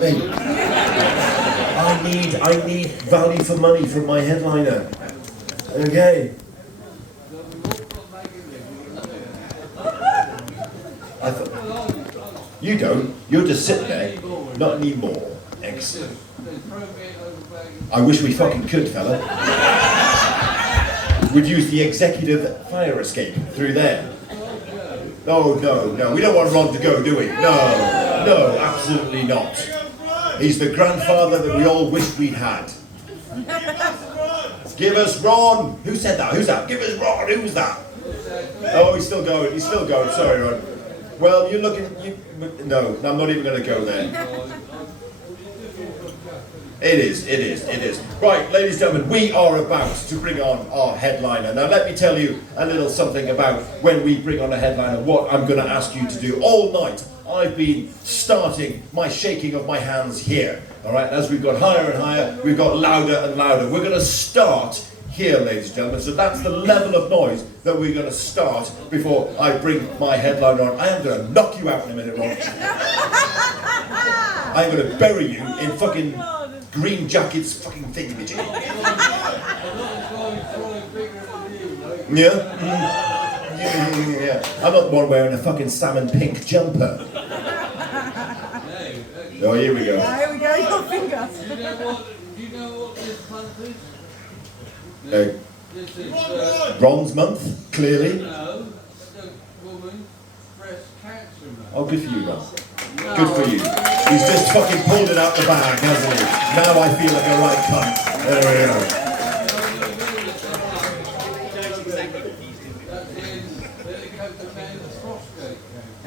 Mate, I need value for money from my headliner. Okay. I thought, you don't. You're just sitting there. Not anymore. Excellent. I wish we fucking could, fella. We'd use the executive fire escape through there. Oh, no. We don't want Ron to go, do we? No, absolutely not. He's the grandfather that we all wished we'd had. Give us Ron! Who said that? Who's that? Give us Ron! Who's that? Oh, he's still going. Sorry, Ron. Well, you're looking... No, I'm not even going to go there. It is. Right, ladies and gentlemen, we are about to bring on our headliner. Now, let me tell you a little something about when we bring on a headliner, what I'm going to ask you to do. All night, I've been starting my shaking of my hands here. All right, as we've got higher and higher, we've got louder and louder. We're going to start here, ladies and gentlemen. So that's the level of noise that we're going to start before I bring my headliner on. I am going to knock you out in a minute, Ron. I'm going to bury you in fucking green jackets fucking thingamajig. Yeah. I'm not the one wearing a fucking salmon pink jumper. Oh, here we go. Here we go, your fingers. Do you know what this month is? This is Ron's month, clearly. No, the woman's breast cancer month. Oh, good for you, Ron. Good for you. He's just fucking pulled it out the bag, hasn't he? Now I feel like a right cunt. There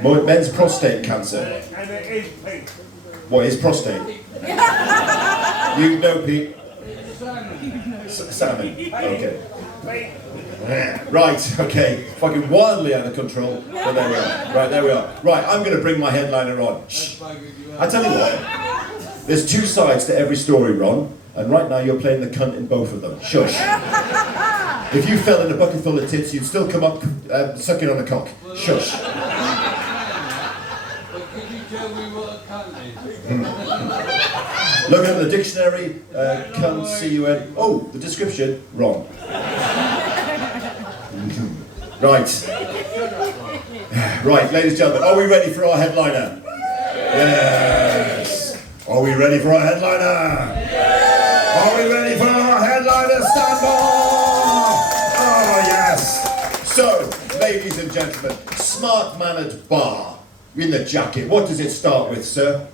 we go. Men's prostate cancer. And it is pink. What is prostate? You know, Pete. Salmon. Okay. Right, okay. Fucking wildly out of control. But there we are. Right, there we are. Right, I'm going to bring my headliner on. Shh. I tell you what. There's two sides to every story, Ron. And right now you're playing the cunt in both of them. Shush. If you fell in a bucket full of tits, you'd still come up sucking on a cock. Shush. Could you tell me what a cunt is? Look at the dictionary, cunt, C-U-N. Oh, the description, wrong. Right. Right, ladies and gentlemen, are we ready for our headliner? Yes. Are we ready for our headliner? Are we ready for our headliner? Stand by! Oh, yes. So, ladies and gentlemen, smart-mannered bar in the jacket. What does it start with, sir?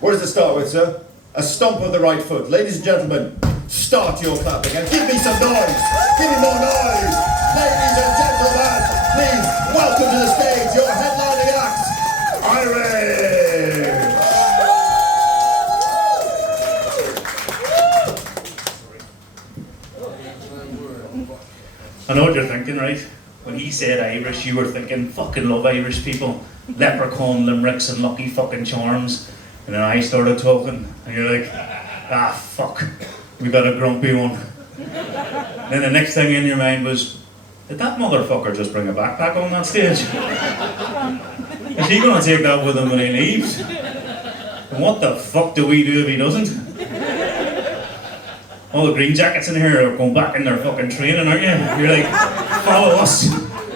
What does it start with, sir? A stomp of the right foot. Ladies and gentlemen, start your clapping and give me some noise. Give me more noise. Ladies and gentlemen, please welcome to the stage your headlining act, Irish. I know what you're thinking, right? When he said Irish, you were thinking, fucking love Irish people. Leprechaun limericks and lucky fucking charms. And then I started talking, and you're like, ah, fuck, we got a grumpy one. Then the next thing in your mind was, did that motherfucker just bring a backpack on that stage? Is he going to take that with him when he leaves? And what the fuck do we do if he doesn't? All the green jackets in here are going back in their fucking training, aren't you? You're like, follow us.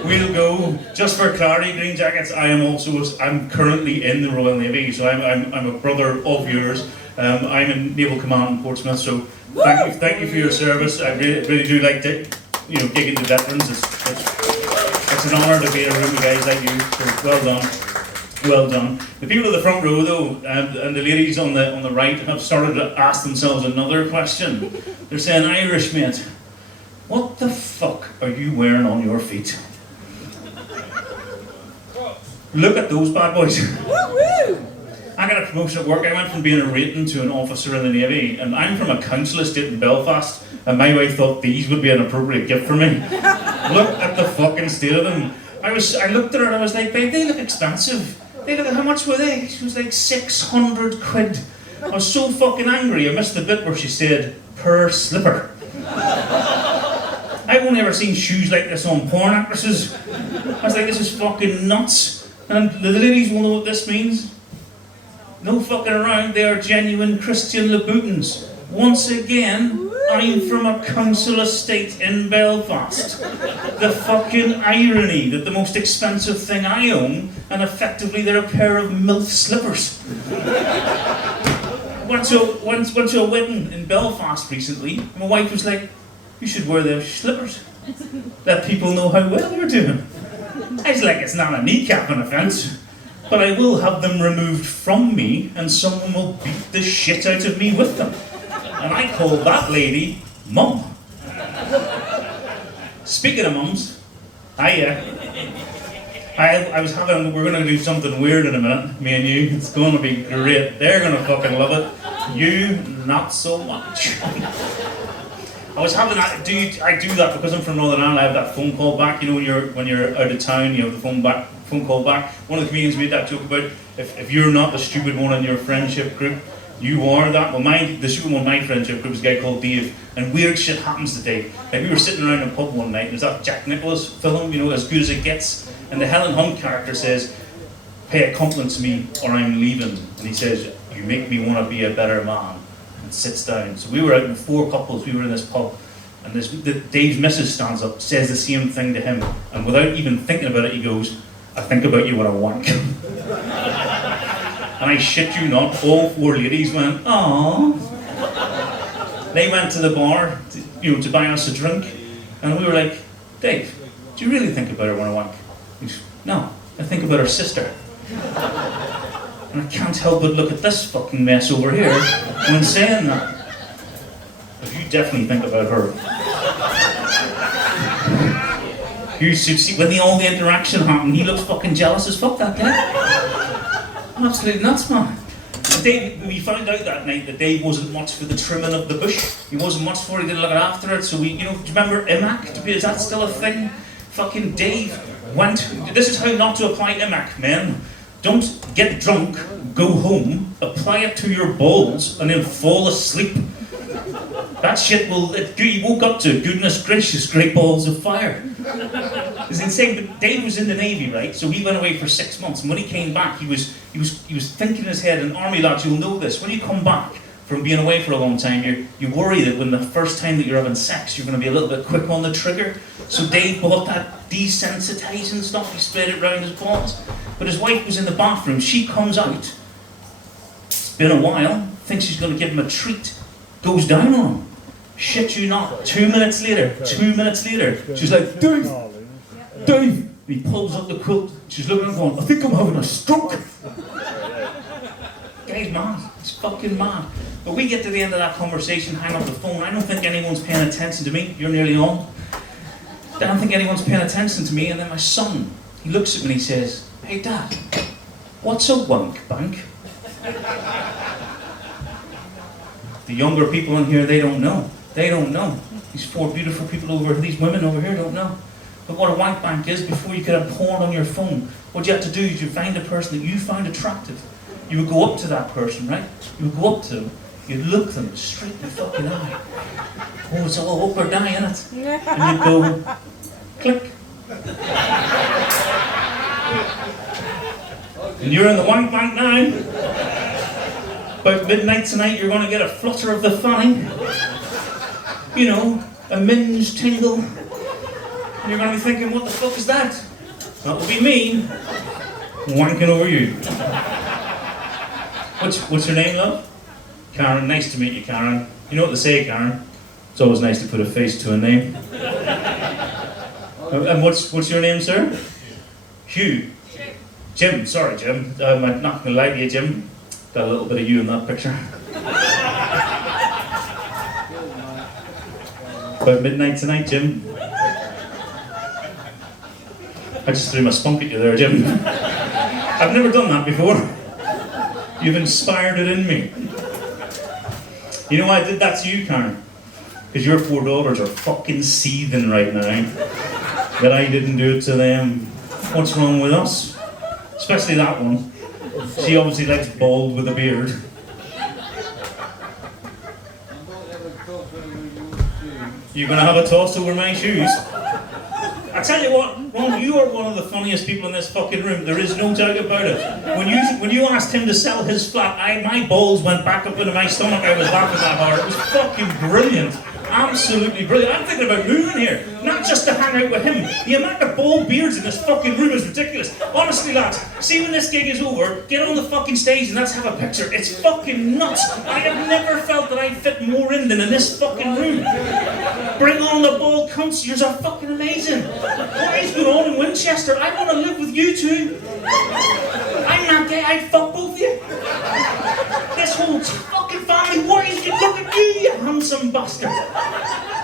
We'll go. Just for clarity, green jackets, I'm currently in the Royal Navy, so I'm a brother of yours. I'm in Naval Command in Portsmouth, so thank you for your service. I really do like to, gigging to veterans. It's an honour to be in a room with guys like you. So well done. Well done. The people at the front row, though, and the ladies on the right, have started to ask themselves another question. They're saying, Irish mate, what the fuck are you wearing on your feet? Look at those bad boys. I got a promotion at work. I went from being a rating to an officer in the Navy, and I'm from a council estate in Belfast, and my wife thought these would be an appropriate gift for me. Look at the fucking state of them. I looked at her and I was like, babe, they look expensive. How much were they? She was like 600 quid. I was so fucking angry. I missed the bit where she said, per slipper. I've only ever seen shoes like this on porn actresses. I was like, this is fucking nuts. And the ladies will know what this means. No fucking around, they are genuine Christian Louboutins. Once again, I'm from a council estate in Belfast. The fucking irony that the most expensive thing I own, and effectively they're a pair of MILF slippers. Went to a wedding in Belfast recently, and my wife was like, you should wear those slippers. Let people know how well you're doing. I was like, it's not a kneecapping offence, but I will have them removed from me and someone will beat the shit out of me with them. And I called that lady Mum. Speaking of mums, I was having, we're going to do something weird in a minute, me and you. It's going to be great. They're going to fucking love it. You, not so much. I was having that, I do that because I'm from Northern Ireland. I have that phone call back. You know, when you're out of town, you have the phone call back. One of the comedians made that joke about if you're not the stupid one in your friendship group, you are that. Well, the stupid one in my friendship group is a guy called Dave, and weird shit happens to Dave. Like, we were sitting around in a pub one night, and there's that Jack Nicklaus film, you know, As Good as It Gets, and the Helen Hunt character says, pay a compliment to me or I'm leaving. And he says, you make me want to be a better man. And sits down. So we were out in 4 couples, we were in this pub, and Dave's missus stands up, says the same thing to him, and without even thinking about it, he goes, I think about you when I wank. And I shit you not, all 4 ladies went, aww. They went to the bar, to buy us a drink, and we were like, Dave, do you really think about her when I wank? He goes, no, I think about her sister. And I can't help but look at this fucking mess over here when saying that. But you definitely think about her. You should see when all the interaction happened, he looks fucking jealous as fuck, that guy. Absolutely nuts, man. Dave, we found out that night that Dave wasn't much for the trimming of the bush. He wasn't much for it, he didn't look after it. So do you remember IMAC? Is that still a thing? Fucking Dave this is how not to apply IMAC, men. Don't get drunk, go home, apply it to your balls, and then fall asleep. That shit you woke up to, goodness gracious, great balls of fire. It's insane, but Dave was in the Navy, right? So he went away for 6 months, and when he came back, he was thinking in his head, and army lads, you'll know this, when you come back from being away for a long time, you worry that when the first time that you're having sex, you're going to be a little bit quick on the trigger. So Dave bought that desensitizing stuff, he sprayed it around his balls. But his wife was in the bathroom, she comes out, it's been a while, thinks she's going to give him a treat, goes down on him. Shit you not, 2 minutes later, she's like, Dave! And he pulls up the quilt, she's looking at him going, I think I'm having a stroke. Guy's mad, it's fucking mad. But we get to the end of that conversation, hang up the phone, I don't think anyone's paying attention to me, you're nearly on. I don't think anyone's paying attention to me, and then my son, he looks at me and he says, hey Dad, what's a wank bank? The younger people in here, they don't know. They don't know. These 4 beautiful people these women over here don't know. But what a wank bank is, before you could have porn on your phone, what you have to do is you find a person that you find attractive. You would go up to that person, right? You would go up to them, you'd look them straight in the fucking eye. Oh, it's all up or down, isn't it? And you'd go, click. And you're in the wank bank now. About midnight tonight, you're going to get a flutter of the fanny. You know, a minge tingle. And you're going to be thinking, what the fuck is that? That will be me wanking over you. What's your name, love? Karen. Nice to meet you, Karen. You know what they say, Karen? It's always nice to put a face to a name. And what's your name, sir? Hugh. Jim. Sorry, Jim. I'm not going to lie to you, Jim. Got a little bit of you in that picture. About midnight tonight, Jim. I just threw my spunk at you there, Jim. I've never done that before. You've inspired it in me. You know why I did that to you, Karen? Because your 4 daughters are fucking seething right now that I didn't do it to them. What's wrong with us? Especially that one. She obviously likes bald with a beard. You're gonna have a toss over my shoes? I I tell you what, Ron, you are one of the funniest people in this fucking room. There is no doubt about it. When you asked him to sell his flat, my balls went back up into my stomach. I was laughing that hard. It was fucking brilliant. Absolutely brilliant. I'm thinking about moving here, not just to hang out with him. The amount of bald beards in this fucking room is ridiculous. Honestly, lads, see when this gig is over, get on the fucking stage and let's have a picture. It's fucking nuts. I have never felt that I fit more in than in this fucking room. Bring on the bald cunts. You're so fucking amazing. What is going on in Winchester? I want to live with you two. I'm not gay. I'd fuck both of you. This whole fucking family. What is it? Look at you, you handsome bastard.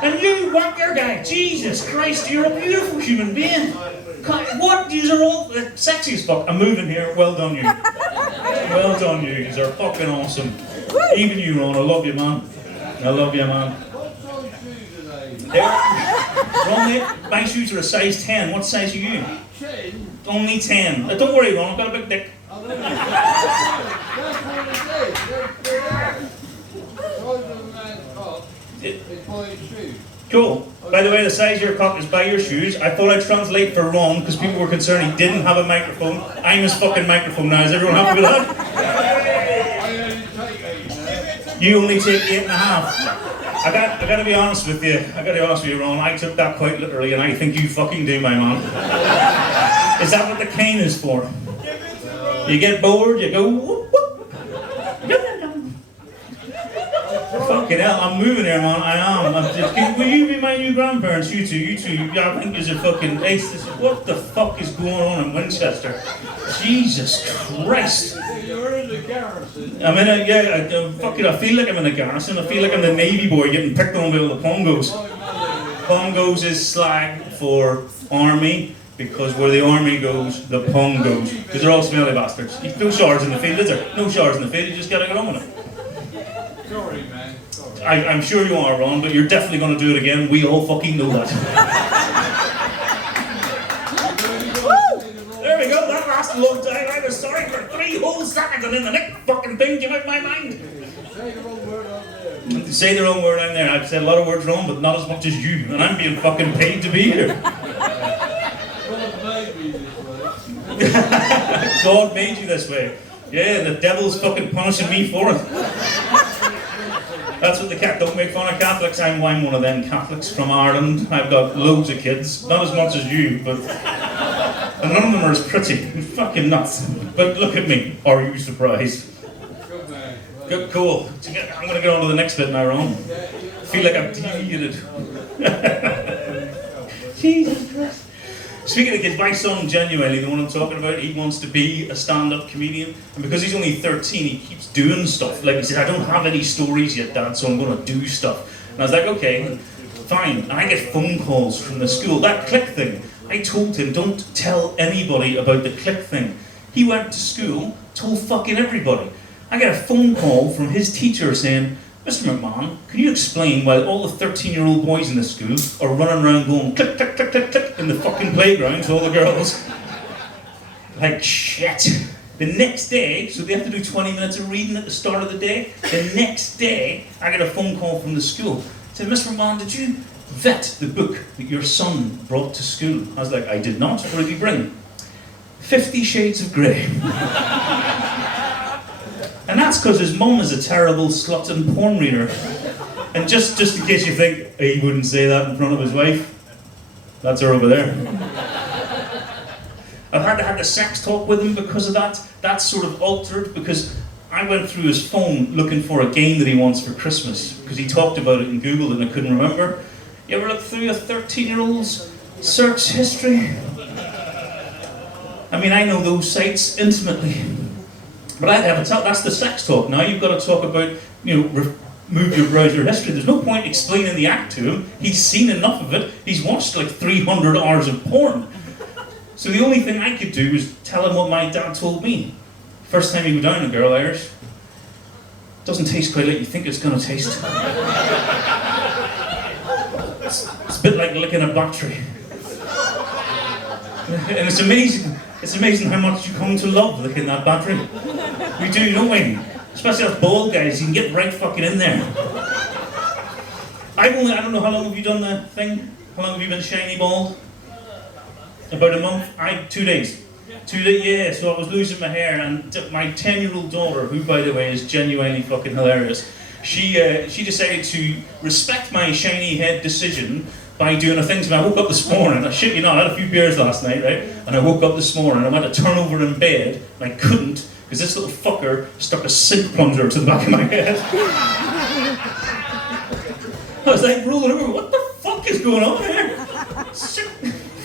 And you, wanker guy, Jesus Christ, you're a beautiful human being. What? These are all sexy as fuck. I'm moving here. Well done, you. Well done, you. These are fucking awesome. Even you, Ron. I love you, man. I love you, man. Ron, my shoes are a size 10. What size are you? 10. Only 10. Don't worry, Ron. I've got a big dick. Cool. By the way, the size of your cock is by your shoes. I thought I'd translate for Ron because people were concerned he didn't have a microphone. I'm his fucking microphone now. Is everyone happy with that? You only take 8.5. I gotta be honest with you. Ron. I took that quite literally, and I think you fucking do, my man. Is that what the cane is for? You get bored, you go whoop whoop. Fucking hell, I'm moving here, man. I am. Will you be my new grandparents? You two. I think you're fucking ace. What the fuck is going on in Winchester? Jesus Christ. You're in the garrison. I'm in a, I feel like I'm in a garrison. I feel like I'm the Navy boy getting picked on by all the pongos. Pongos is slang for army, because where the army goes, the pong goes. Because they're all smelly bastards. No showers in the field, is there? No showers in the field, you just gotta get on with it. Sorry, man. Sorry. I'm sure you are, Ron, but you're definitely gonna do it again. We all fucking know that. There we go, that lasted a long time. I was sorry for 3 whole seconds and then the next fucking thing came out of my mind. Say the wrong word on there. Say the wrong word on there. I've said a lot of words wrong, but not as much as you. And I'm being fucking paid to be here. God made you this way. Yeah, the devil's fucking punishing me for it. That's what the cat. Don't make fun of Catholics. I'm one of them Catholics from Ireland. I've got loads of kids. Not as much as you, but... And none of them are as pretty. Fucking nuts. But look at me. Are you surprised? Good man. Good, cool. I'm going to get on to the next bit now, Ron. I feel like I'm deviated. Jesus Christ. Speaking of kids, my son, genuinely, the one I'm talking about, he wants to be a stand-up comedian. And because he's only 13, he keeps doing stuff. Like he said, I don't have any stories yet, Dad, so I'm going to do stuff. And I was like, okay, fine. And I get phone calls from the school. That click thing, I told him, don't tell anybody about the click thing. He went to school, told fucking everybody. I get a phone call from his teacher saying, Mr. McMahon, can you explain why all the 13-year-old boys in the school are running around going click, click, click, click, click in the fucking playground to all the girls? Like, shit. The next day, so they have to do 20 minutes of reading at the start of the day. The next day, I get a phone call from the school. Said, Mr. McMahon, did you vet the book that your son brought to school? I was like, I did not. What did he bring? 50 Shades of Grey. And that's because his mum is a terrible slut and porn reader. And just in case you think he wouldn't say that in front of his wife, that's her over there. I've had to have the sex talk with him because of that. That's sort of altered because I went through his phone looking for a game that he wants for Christmas because he talked about it and Googled it and I couldn't remember. You ever look through a 13-year-old's search history? I mean, I know those sites intimately. But I haven't talked, that's the sex talk. Now you've got to talk about, move your browser history. There's no point explaining the act to him. He's seen enough of it. He's watched like 300 hours of porn. So the only thing I could do was tell him what my dad told me. First time he went down a girl, Irish. Doesn't taste quite like you think it's going to taste. It's a bit like licking a battery. And it's amazing how much you come to love licking that battery. We do, don't we? Especially as bald guys, you can get right fucking in there. I don't know, how long have you done the thing? How long have you been shiny bald? About a month, 2 days. 2 days, yeah, so I was losing my hair, and my 10-year-old daughter, who by the way is genuinely fucking hilarious, she decided to respect my shiny head decision by doing a thing to me. I woke up this morning, I shit you not, I had a few beers last night, right? And I woke up this morning, and I went to turn over in bed, and I couldn't, because this little fucker stuck a sink plunger to the back of my head. I was like rolling over, what the fuck is going on here?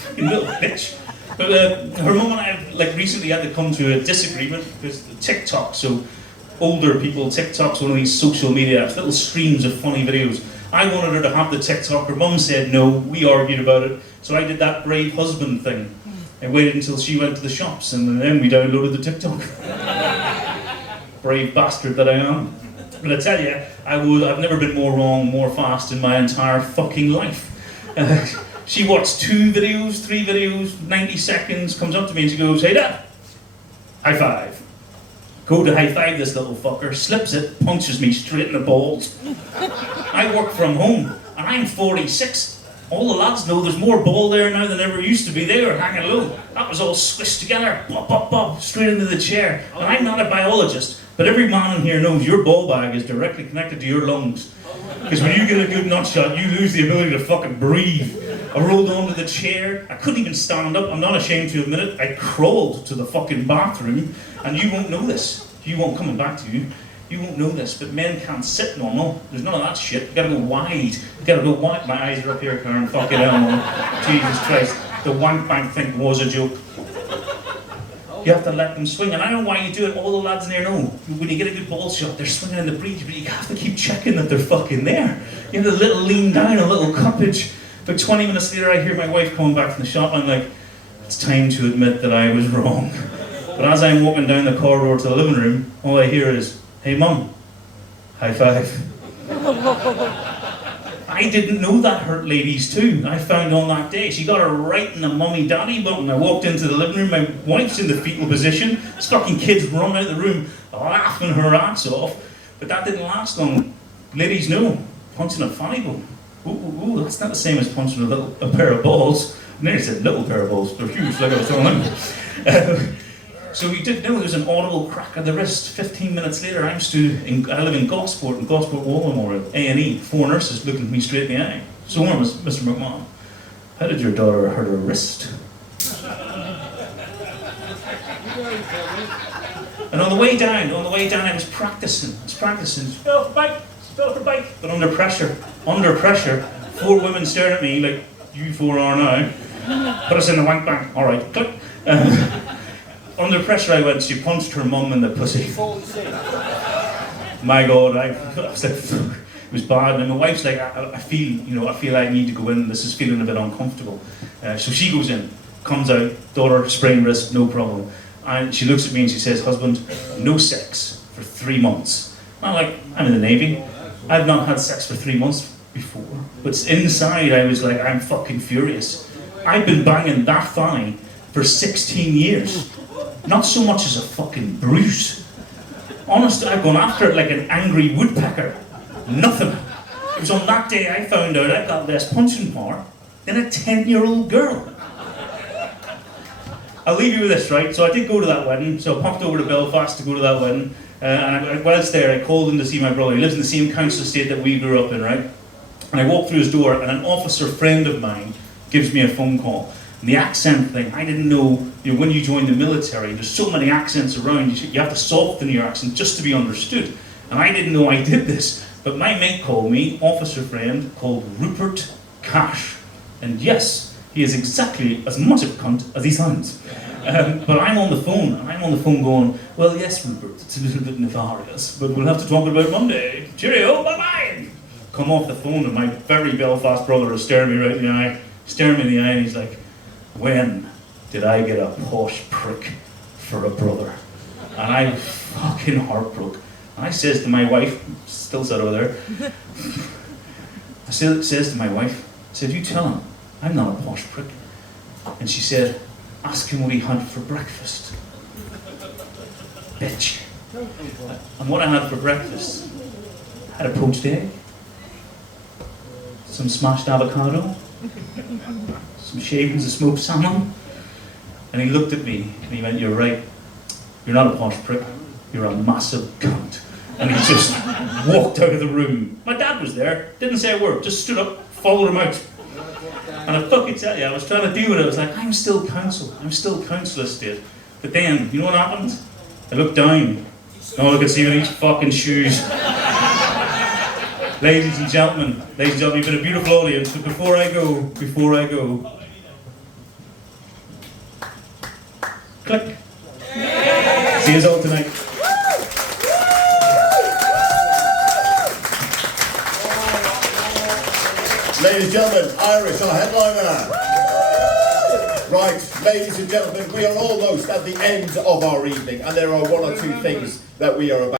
Fucking little bitch. But her mum and I have like recently had to come to a disagreement because TikTok, so older people, TikTok's one of these social media apps, little streams of funny videos. I wanted her to have the TikTok, her mum said no, we argued about it, so I did that brave husband thing. I waited until she went to the shops and then we downloaded the TikTok. Brave bastard that I am. But I tell you, I've never been more wrong, more fast in my entire fucking life. She watched 2 videos, 3 videos, 90 seconds, comes up to me and she goes, "Hey Dad, high five." Go to high five this little fucker, slips it, punches me straight in the balls. I work from home, and I'm 46. All the lads know there's more ball there now than ever used to be. They were hanging low. That was all squished together, pop, pop, pop, straight into the chair. And I'm not a biologist, but every man in here knows your ball bag is directly connected to your lungs. Because when you get a good nut shot, you lose the ability to fucking breathe. I rolled onto the chair. I couldn't even stand up. I'm not ashamed to admit it. I crawled to the fucking bathroom, and you won't know this. You won't, coming back to you. You won't know this, but men can't sit normal. There's none of that shit. You gotta go wide. You gotta go wide. My eyes are up here, Karen. Fucking hell, man. Jesus Christ. The wank bank thing was a joke. You have to let them swing, and I don't know why you do it. All the lads in there know. When you get a good ball shot, they're swinging in the breeze, but you have to keep checking that they're fucking there. You have a little lean down, a little cuppage. But 20 minutes later, I hear my wife coming back from the shop, and I'm like, it's time to admit that I was wrong. But as I'm walking down the corridor to the living room, all I hear is, "Hey Mum, high five." I didn't know that hurt ladies too. I found on that day. She got her right in the mummy daddy button. I walked into the living room, my wife's in the fetal position. This fucking kid's run out of the room laughing her ass off. But that didn't last long. Ladies know, punching a funny bone. Ooh, that's not the same as punching a pair of balls. I nearly said little pair of balls. They're huge, like I was telling them. So we did know there's an audible crack of the wrist. 15 minutes later, I live in Gosport War Memorial, A&E. 4 nurses looking at me straight in the eye. So one was, "Mr. McMahon, how did your daughter hurt her wrist?" And on the way down, I was practicing. Spell for bike. But under pressure, 4 women stared at me like, "You 4 are now. Put us in the wank bank." All right, click. Under pressure I went, she punched her mum in the pussy. My God, I was like, it was bad. And my wife's like, I feel I need to go in, this is feeling a bit uncomfortable. So she goes in, comes out, daughter, sprained wrist, no problem. And she looks at me and she says, "Husband, no sex for 3 months. I'm like, I'm in the Navy. I've not had sex for 3 months before. But inside I was like, I'm fucking furious. I've been banging that thigh for 16 years. Not so much as a fucking bruise. Honestly, I've gone after it like an angry woodpecker. Nothing. It was on that day I found out I got less punching power than a 10-year-old girl. I'll leave you with this, right? So I did go to that wedding, so I popped over to Belfast to go to that wedding. And whilst there, I called him to see my brother. He lives in the same council estate that we grew up in, right? And I walked through his door, and an officer friend of mine gives me a phone call. And the accent thing, I didn't know, when you join the military, there's so many accents around, you have to soften your accent just to be understood. And I didn't know I did this. But my mate called me, officer friend, called Rupert Cash. And yes, he is exactly as much of a cunt as he sounds. But I'm on the phone going, "Well, yes, Rupert, it's a little bit nefarious, but we'll have to talk about it Monday. Cheerio, bye-bye." Come off the phone, and my very Belfast brother is staring me right in the eye, and he's like, "When did I get a posh prick for a brother?" And I fucking heartbroke. And I says to my wife, still sat over there, I says to my wife, I said, "You tell him, I'm not a posh prick." And she said, "Ask him what he had for breakfast." Bitch. And what I had for breakfast, I had a poached egg, some smashed avocado, some shavings of smoked salmon, And he looked at me and he went, "You're right. You're not a posh prick. You're a massive cunt." And he just walked out of the room. My dad was there, didn't say a word, just stood up, followed him out. And I fucking tell you, I was trying to deal with it. I was like, I'm still council estate. But then, you know what happened? I looked down. All I could see were these fucking shoes. Ladies and gentlemen, you've been a beautiful audience, but before I go, click. See you all tonight. Ladies and gentlemen, Irish, our headliner. Right, ladies and gentlemen, we are almost at the end of our evening, and there are one or two things that we are about